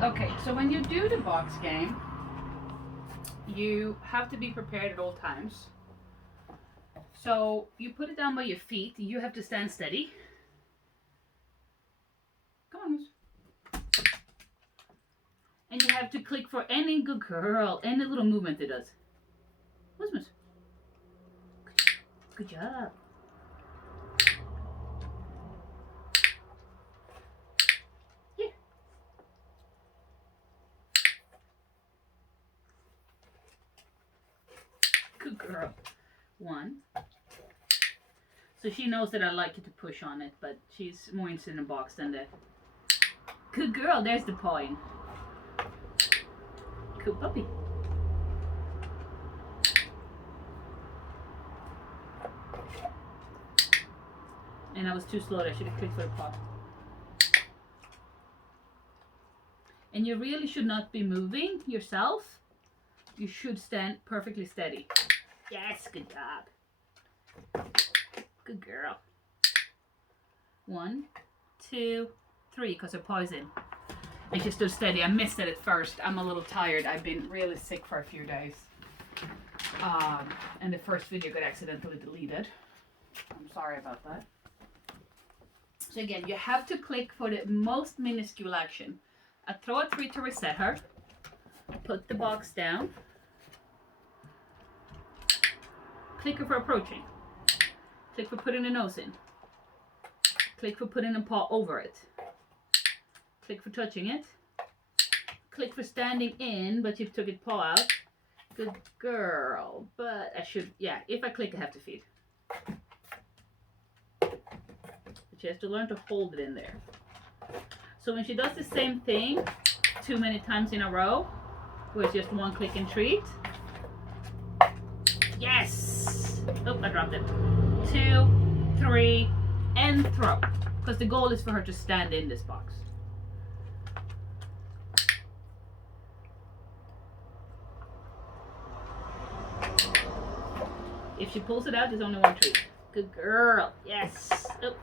Okay, so when you do the box game, you have to be prepared at all times. So you put it down by your feet. You have to stand steady. Come on, Moose. And you have to click for any good girl, any little movement it does. Moose. Good job. Yeah. Good girl. One. So she knows that I like you to push on it, but she's more interested in the box than the... Good girl, there's the point. Good puppy. And I was too slow, I should have clicked for the paw. And you really should not be moving yourself. You should stand perfectly steady. Yes, good job. Good girl. 1, 2, 3, because her paw's in. And she stood steady. I missed it at first. I'm a little tired. I've been really sick for a few days. And the first video got accidentally deleted. I'm sorry about that. So again, you have to click for the most minuscule action. I throw a 3 to reset her. Put the box down. Click for approaching. Click for putting the nose in. Click for putting a paw over it. Click for touching it. Click for standing in, but you took it paw out. Good girl. But I should, yeah, if I click, I have to feed. But she has to learn to hold it in there. So when she does the same thing too many times in a row, where it's just one click and treat. Yes! Oh, I dropped it. 2, 3, and throw. Because the goal is for her to stand in this box. If she pulls it out, there's only one treat. Good girl. Yes. Oh.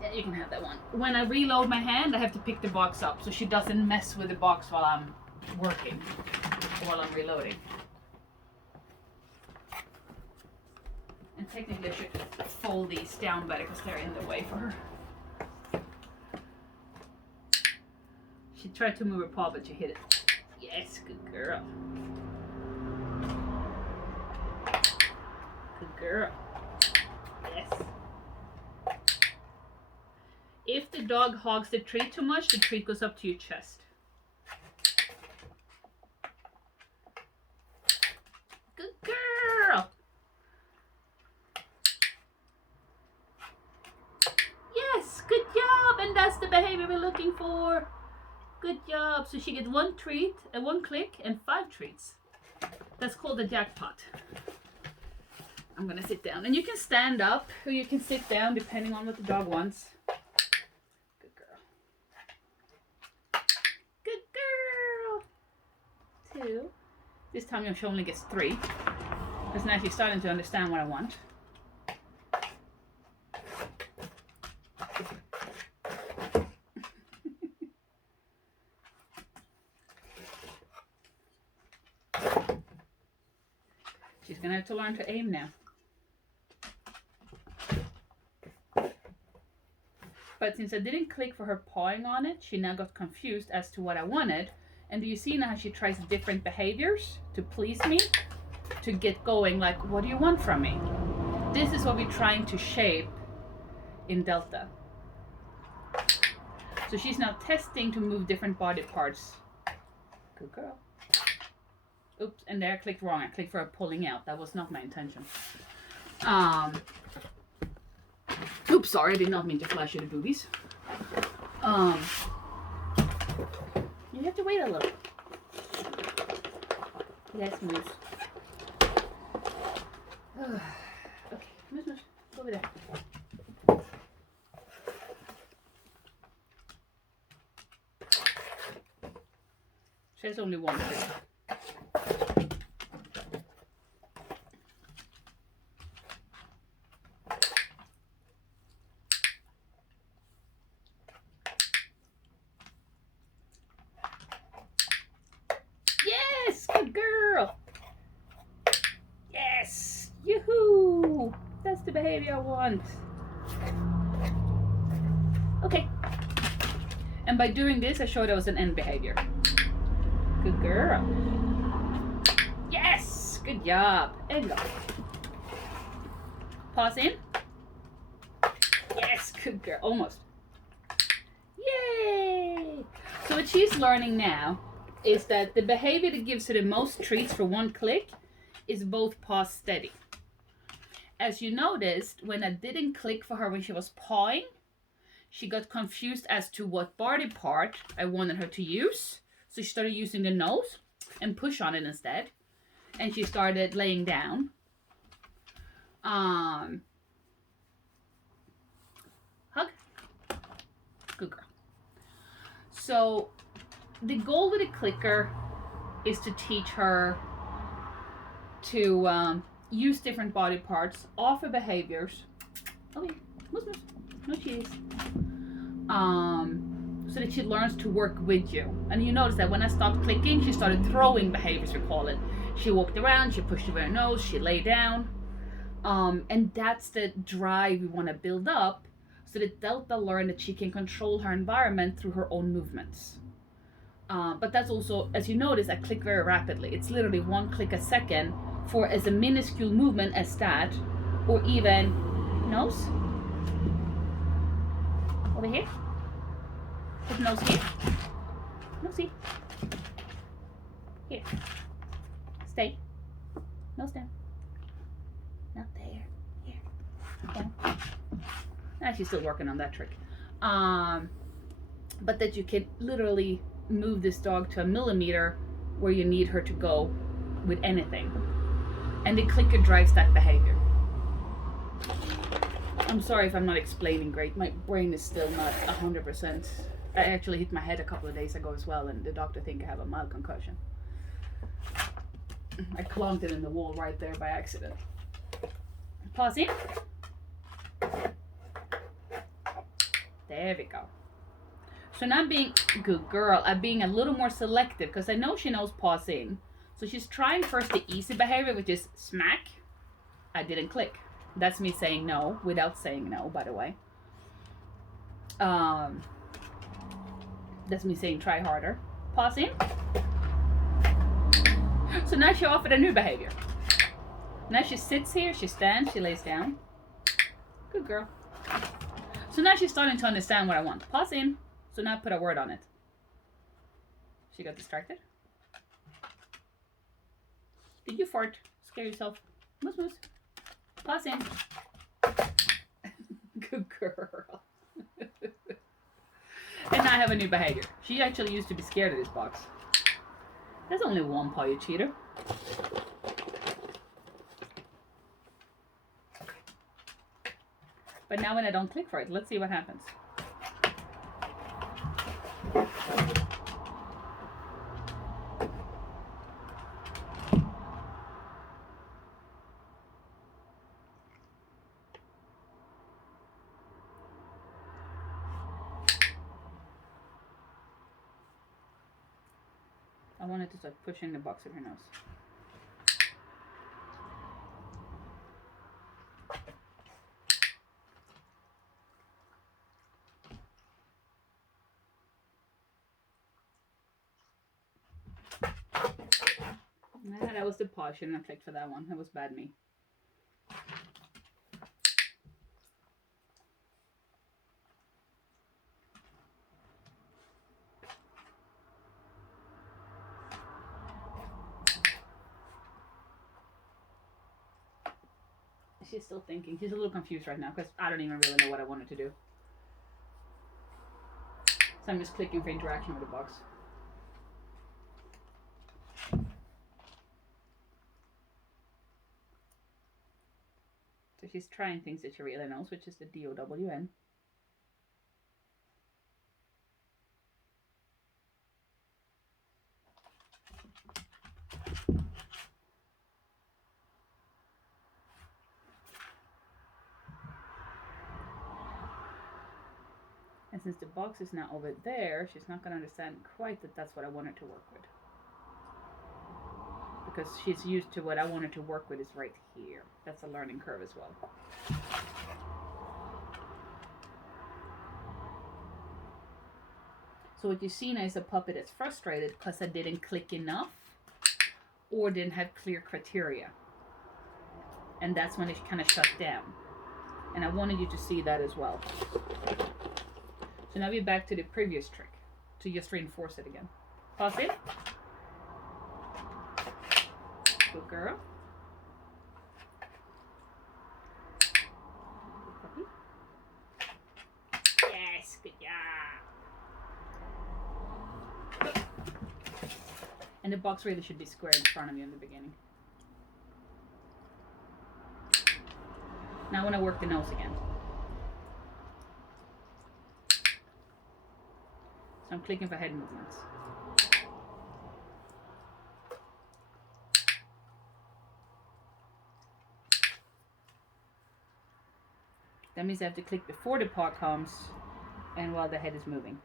Yeah, you can have that one. When I reload my hand, I have to pick the box up so she doesn't mess with the box while I'm working, while I'm reloading. And technically I should fold these down better because they're in the way for her. She tried to move her paw, but she hit it. Yes, good girl. Good girl. Yes. If the dog hogs the treat too much, the treat goes up to your chest. Good girl. Yes, good job. And that's the behavior we're looking for. Good job. So she gets 1 treat, 1 click, and 5 treats. That's called a jackpot. I'm gonna sit down. And you can stand up or you can sit down depending on what the dog wants. Good girl. Good girl. 2. This time she only gets 3. Because now she's starting to understand what I want. She's gonna have to learn to aim now. But since I didn't click for her pawing on it, she now got confused as to what I wanted. And do you see now how she tries different behaviors to please me? To get going, like, what do you want from me? This is what we're trying to shape in Delta. So she's now testing to move different body parts. Good girl. Oops, and there I clicked wrong. I clicked for a pulling out. That was not my intention. Oops, sorry, I did not mean to flash you the boobies. You have to wait a little. Yes, Moose. Okay, Moose, go over there. There's only 1 trick. the behavior I want. Okay. And by doing this, I showed it was an end behavior. Good girl. Yes! Good job. And go. Pause in. Yes, good girl. Almost. Yay! So what she's learning now is that the behavior that gives her the most treats for one click is both pause steady. As you noticed, when I didn't click for her when she was pawing, she got confused as to what body part I wanted her to use. So she started using the nose and push on it instead. And she started laying down. Hug. Good girl. So the goal with a clicker is to teach her to use different body parts, offer behaviors. Okay, no cheese. So that she learns to work with you. And you notice that when I stopped clicking, she started throwing behaviors, we call it. She walked around, she pushed over her nose, she lay down. And that's the drive we want to build up so that Delta learn that she can control her environment through her own movements. But that's also, as you notice, I click very rapidly. It's literally one click a second for as a minuscule movement as that, or even nose. Over here. Put nose here. Nose here. Here. Stay. Nose down. Not there. Here. Down. She's still working on that trick. But that you can literally move this dog to a millimeter where you need her to go with anything. And the clicker drives that behavior. I'm sorry if I'm not explaining great. My brain is still not 100%. I actually hit my head a couple of days ago as well, and the doctor think I have a mild concussion. I clunked it in the wall right there by accident. Pause in. There we go. So now I'm being good girl. I'm being a little more selective because I know she knows pause in. So she's trying first the easy behavior, which is smack. I didn't click. That's me saying no without saying no, by the way. That's me saying try harder. Pause in. So now she offered a new behavior. Now she sits here, she stands, she lays down. Good girl. So now she's starting to understand what I want. Pause in. So now put a word on it. She got distracted. Did you fart? Scare yourself. Moose moose. Pause in. Good girl. And now I have a new behavior. She actually used to be scared of this box. There's only one paw, you cheater. But now when I don't click for it, let's see what happens. I wanted to start pushing the box of her nose. Nah, that was the paw. Shouldn't have clicked for that one. That was bad me. She's still thinking. She's a little confused right now because I don't even really know what I wanted to do. So I'm just clicking for interaction with the box. So she's trying things that she really knows, which is the DOWN. And since the box is now over there, she's not going to understand quite that that's what I want her to work with. because she's used to what I wanted to work with is right here. That's a learning curve as well. So what you see now is a puppy that's frustrated because I didn't click enough or didn't have clear criteria. And that's when it kind of shut down. And I wanted you to see that as well. So now we're back to the previous trick to just reinforce it again. Pause it. Good girl. Good puppy. Yes, good job. And the box really should be square in front of you in the beginning. Now I want to work the nose again. So I'm clicking for head movements. That means I have to click before the paw comes and while the head is moving.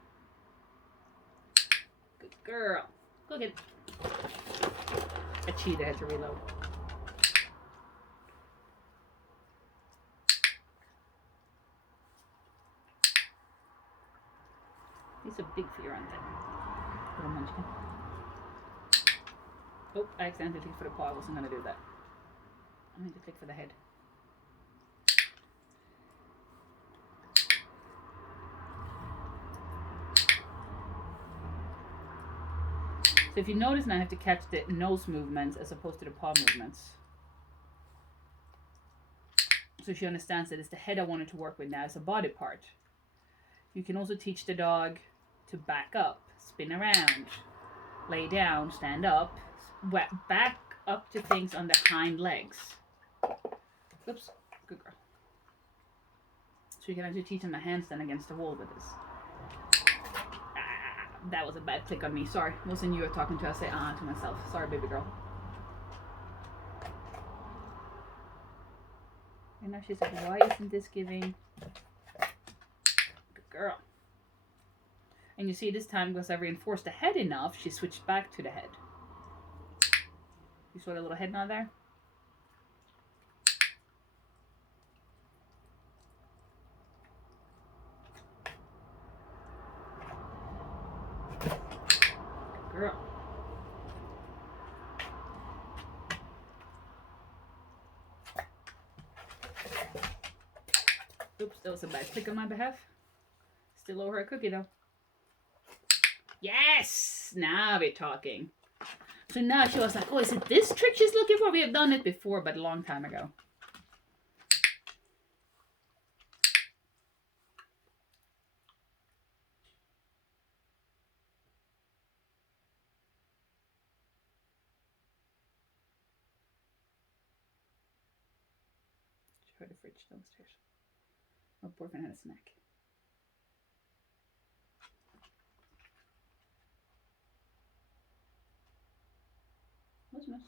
Good girl. Go get it. I cheated, I had to reload. These are big for your aren't they? Little munchkin. Oh, I accidentally clicked for the paw. I wasn't going to do that. I need to click for the head. So if you notice now I have to catch the nose movements as opposed to the paw movements. So she understands that it's the head I wanted to work with now as a body part. You can also teach the dog to back up, spin around, lay down, stand up, back up to things on the hind legs. Oops, good girl. So you can actually teach them the handstand against the wall with this. That was a bad click on me. Sorry. It wasn't you I was talking to. I say to myself. Sorry, baby girl. And now she's like, why isn't this giving? Good girl. And you see this time, because I reinforced the head enough, she switched back to the head. You saw the little head nod there? Girl. Oops, that was a bad click on my behalf. Still owe her a cookie though. Yes! Now we're talking. So now she was like, oh, is it this trick she's looking for? We have done it before, but a long time ago. Try the fridge downstairs. My boyfriend had a snack. What's nice?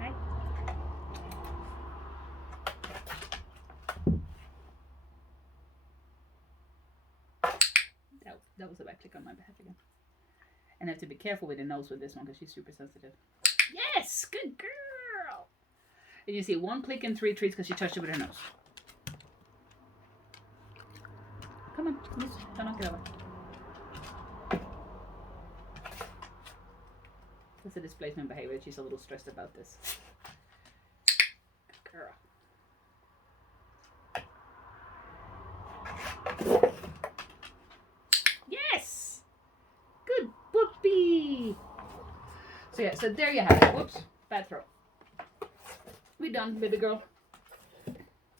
Hi. That was a bad click on my behalf again. And I have to be careful with the nose with this one because she's super sensitive. Yes! Good girl! And you see 1 click and 3 treats because she touched it with her nose. Come on, don't knock it over. That's a displacement behavior. She's a little stressed about this. Good girl. Yes! Good puppy! So yeah, so there you have it. Whoops, bad throw. We're done, baby girl.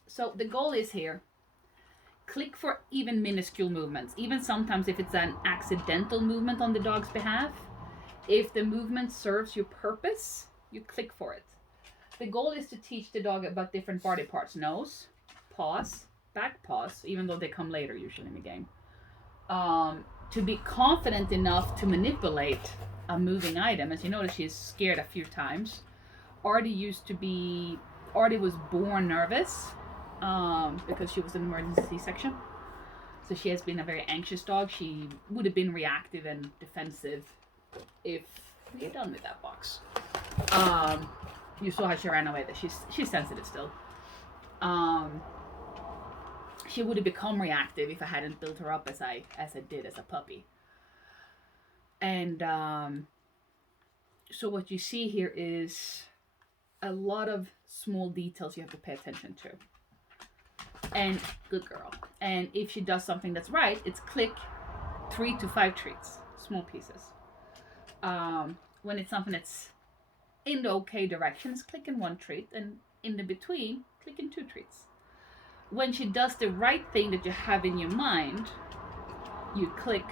So the goal is here. Click for even minuscule movements. Even sometimes if it's an accidental movement on the dog's behalf. If the movement serves your purpose, you click for it. The goal is to teach the dog about different body parts. Nose, paws, back paws, even though they come later usually in the game. To be confident enough to manipulate a moving item. As you notice, she's scared a few times. Artie was born nervous because she was an emergency C-section. So she has been a very anxious dog. She would have been reactive and defensive if we had done with that box. You saw how she ran away. That she's sensitive still. She would have become reactive if I hadn't built her up as I did as a puppy. And so what you see here is a lot of small details you have to pay attention to. And good girl. And if she does something that's right, it's click 3 to 5 treats, small pieces. When it's something that's in the okay direction, it's click in 1 treat, and in the between, click in 2 treats. When she does the right thing that you have in your mind, you click,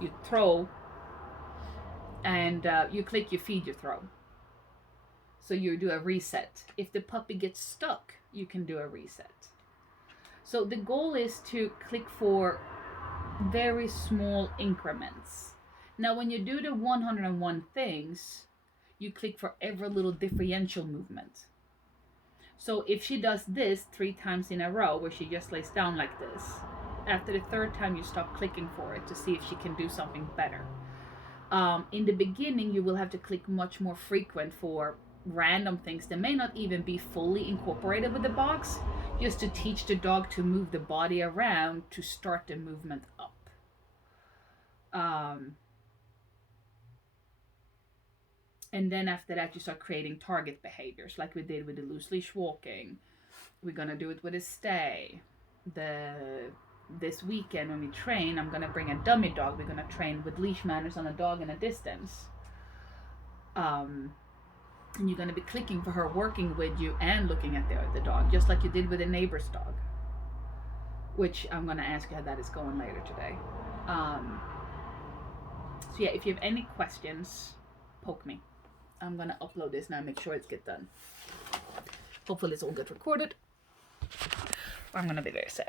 you throw, and you click, you feed, you throw. So you do a reset. If the puppy gets stuck, you can do a reset. So the goal is to click for very small increments. Now when you do the 101 things, you click for every little differential movement. So if she does this 3 times in a row, where she just lays down like this, after the 3rd time you stop clicking for it to see if she can do something better. In the beginning, you will have to click much more frequent for random things that may not even be fully incorporated with the box, just to teach the dog to move the body around to start the movement up. And then after that, you start creating target behaviors like we did with the loose leash walking. We're going to do it with a stay. This weekend when we train, I'm going to bring a dummy dog. We're going to train with leash manners on a dog in a distance. And you're going to be clicking for her, working with you and looking at the dog, just like you did with a neighbor's dog, which I'm going to ask you how that is going later today. So yeah, if you have any questions, poke me. I'm going to upload this now, make sure it's get done. Hopefully it's all good recorded. I'm going to be very sad.